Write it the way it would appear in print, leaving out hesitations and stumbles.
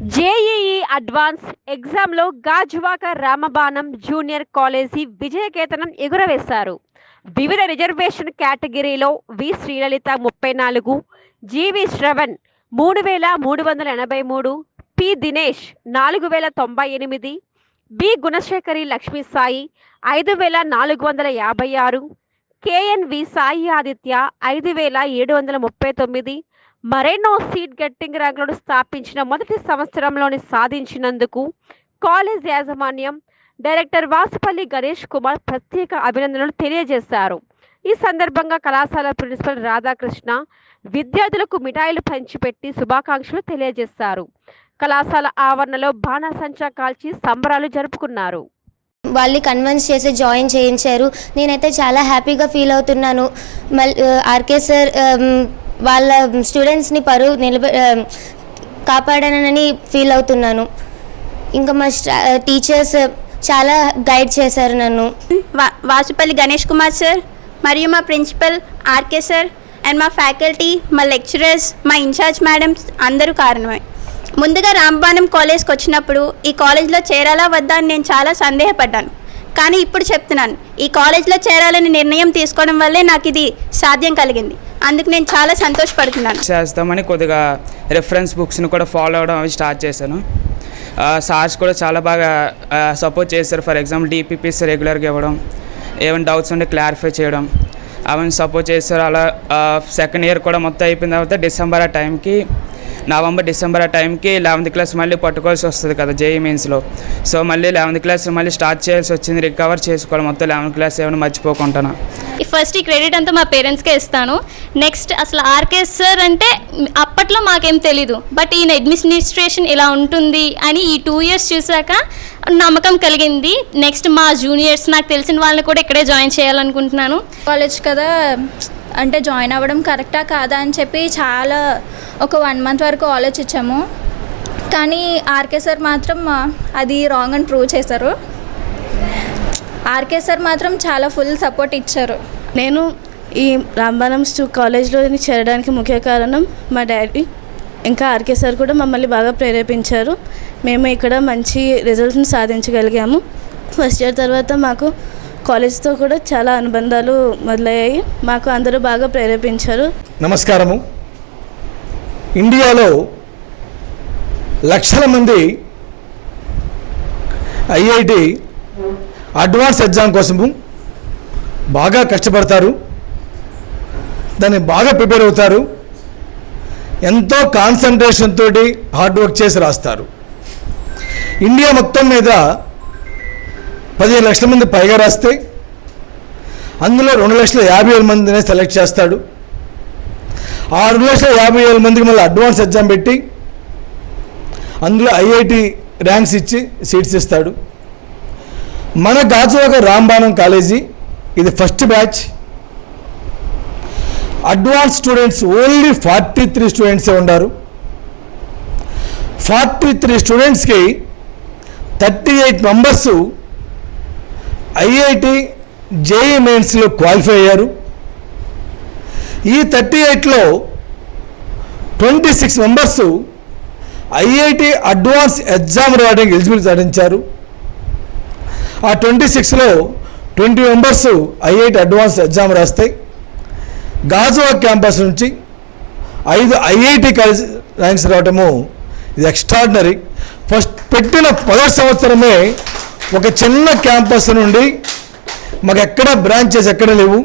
JEE advance ఎగ్జామ్లో Gajuwaka Ramabanam junior college విజయకేతనం ఎగురవేశారు. వివిధ రిజర్వేషన్ కేటగిరీలో V Srilalitha 34, G V Sravan 3383, P Dinesh 4098, B Gunasekhari Lakshmi Sai 5456, KNV Sai Aditya 5739 మరెన్నో సీట్ గెట్టింగ్ ర్యాంకులను స్థాపించిన మొదటి సంవత్సరంలోని సాధించినందుకు కాలేజ్ యాజమాన్యం డైరెక్టర్ వాసుపల్లి గణేష్ కుమార్ ప్రత్యేక అభినందనలు తెలియజేశారు. ఈ సందర్భంగా కళాశాల ప్రిన్సిపల్ రాధాకృష్ణ విద్యార్థులకు మిఠాయిలు పంచిపెట్టి శుభాకాంక్షలు తెలియజేశారు. కళాశాల ఆవరణలో బాణాసంచా కాల్చి సంబరాలు జరుపుకున్నారు. వాళ్ళు కన్విన్స్ చేసి జాయిన్ చేయించారు. నేనైతే చాలా హ్యాపీగా ఫీల్ అవుతున్నాను. ఆర్కే సార్ వాళ్ళ స్టూడెంట్స్ని కాపాడానని ఫీల్ అవుతున్నాను. ఇంకా మా టీచర్స్ చాలా గైడ్ చేశారు నన్ను. వాసుపల్లి గణేష్ కుమార్ సార్ మరియు మా ప్రిన్సిపల్ ఆర్కే సార్ అండ్ మా ఫ్యాకల్టీ, మా లెక్చరర్స్, మా ఇన్ఛార్జ్ మేడమ్స్ అందరూ కారణమే. ముందుగా రామబాణం కాలేజ్కి వచ్చినప్పుడు ఈ కాలేజ్లో చేరాలా వద్దా అని నేను చాలా సందేహపడ్డాను. కానీ ఇప్పుడు చెప్తున్నాను, ఈ కాలేజ్లో చేరాలని నిర్ణయం తీసుకోవడం వల్లే నాకు ఇది సాధ్యం కలిగింది. అందుకు నేను చాలా సంతోషపడుతున్నాను. చేస్తామని కొద్దిగా రెఫరెన్స్ బుక్స్ని కూడా ఫాలో అవ్వడం అవి స్టార్ట్ చేశాను. సార్స్ కూడా చాలా బాగా సపోర్ట్ చేశారు. ఫర్ ఎగ్జాంపుల్ డిపిపిస్ రెగ్యులర్గా ఇవ్వడం, ఏమైనా డౌట్స్ ఉంటే క్లారిఫై చేయడం, అవన్నీ సపోర్ట్ చేశారు. అలా సెకండ్ ఇయర్ కూడా మొత్తం అయిపోయిన తర్వాత నవంబర్ డిసెంబర్ ఆ టైంకి 11th క్లాస్ మళ్ళీ పట్టుకోవాల్సి వస్తుంది కదా జేఈ మెయిన్స్లో. సో మళ్ళీ 11th క్లాస్ మళ్ళీ స్టార్ట్ చేయాల్సి వచ్చింది. రికవర్ చేసుకోవాలి మొత్తం 11th క్లాస్ ఏమైనా మర్చిపోకుంటాను. ఫస్ట్ ఈ క్రెడిట్ అంతా మా పేరెంట్స్కే ఇస్తాను. నెక్స్ట్ అసలు ఆర్కే సార్ అంటే అప్పట్లో మాకేం తెలీదు, బట్ ఈయన అడ్మినిస్ట్రేషన్ ఇలా ఉంటుంది అని ఈ 2 years చూసాక నమ్మకం కలిగింది. నెక్స్ట్ మా జూనియర్స్, నాకు తెలిసిన వాళ్ళని కూడా ఇక్కడే జాయిన్ చేయాలనుకుంటున్నాను. కాలేజ్ కదా అంటే జాయిన్ అవ్వడం కరెక్టా కాదా అని చెప్పి ఒక 1 month వరకు ఆలోచించాము. కానీ ఆర్కే సార్ మాత్రం అది రాంగ్ అని ప్రూవ్ చేశారు. ఆర్కే సార్ మాత్రం చాలా ఫుల్ సపోర్ట్ ఇచ్చారు. నేను ఈ రామబాణం కాలేజ్లో చేరడానికి ముఖ్య కారణం మా డాడీ, ఇంకా ఆర్కే సార్ కూడా మమ్మల్ని బాగా ప్రేరేపించారు. మేము ఇక్కడ మంచి రిజల్ట్ని సాధించగలిగాము. ఫస్ట్ ఇయర్ తర్వాత మాకు కాలేజ్తో కూడా చాలా అనుబంధాలు మొదలయ్యాయి. మాకు అందరూ బాగా ప్రేరేపించారు. నమస్కారము. ఇండియాలో లక్షల మంది ఐఐటి అడ్వాన్స్ ఎగ్జామ్ కోసము బాగా కష్టపడతారు, దాన్ని బాగా ప్రిపేర్ అవుతారు, ఎంతో కాన్సన్ట్రేషన్ తోటి హార్డ్ వర్క్ చేసి రాస్తారు. ఇండియా మొత్తం మీద 15 లక్షల మంది పైగా రాస్తే అందులో 2,50,000 మందినే సెలెక్ట్ చేస్తాడు. ఆ 2,50,000 మందికి మళ్ళీ అడ్వాన్స్ ఎగ్జామ్ పెట్టి అందులో ఐఐటి ర్యాంక్స్ ఇచ్చి సీట్స్ ఇస్తాడు. మన గాజువాక రామబాణం కాలేజీ ఇది first batch. Advance students only 43 స్టూడెంట్సే ఉన్నారు. 43 స్టూడెంట్స్కి 38 మెంబర్స్ ఐఐటి జేఈ మెయిన్స్లో క్వాలిఫై అయ్యారు. ఈ 38లో 26 మెంబర్స్ ఐఐటి అడ్వాన్స్ ఎగ్జామ్ రాయడానికి ఎలిజిబిలిటీ సాధించారు. ఆ 26లో 20 మెంబర్స్ ఐఐటి అడ్వాన్స్ ఎగ్జామ్ రాస్తాయి. గాజువాక క్యాంపస్ నుంచి 5 ఐఐటి కాలేజ్ ర్యాంక్స్ రావటము ఇది ఎక్స్ట్రాడినరీ. ఫస్ట్ పెట్టిన 10వ సంవత్సరమే ఒక చిన్న క్యాంపస్ నుండి మాకు ఎక్కడ బ్రాంచెస్ ఎక్కడ లేవు.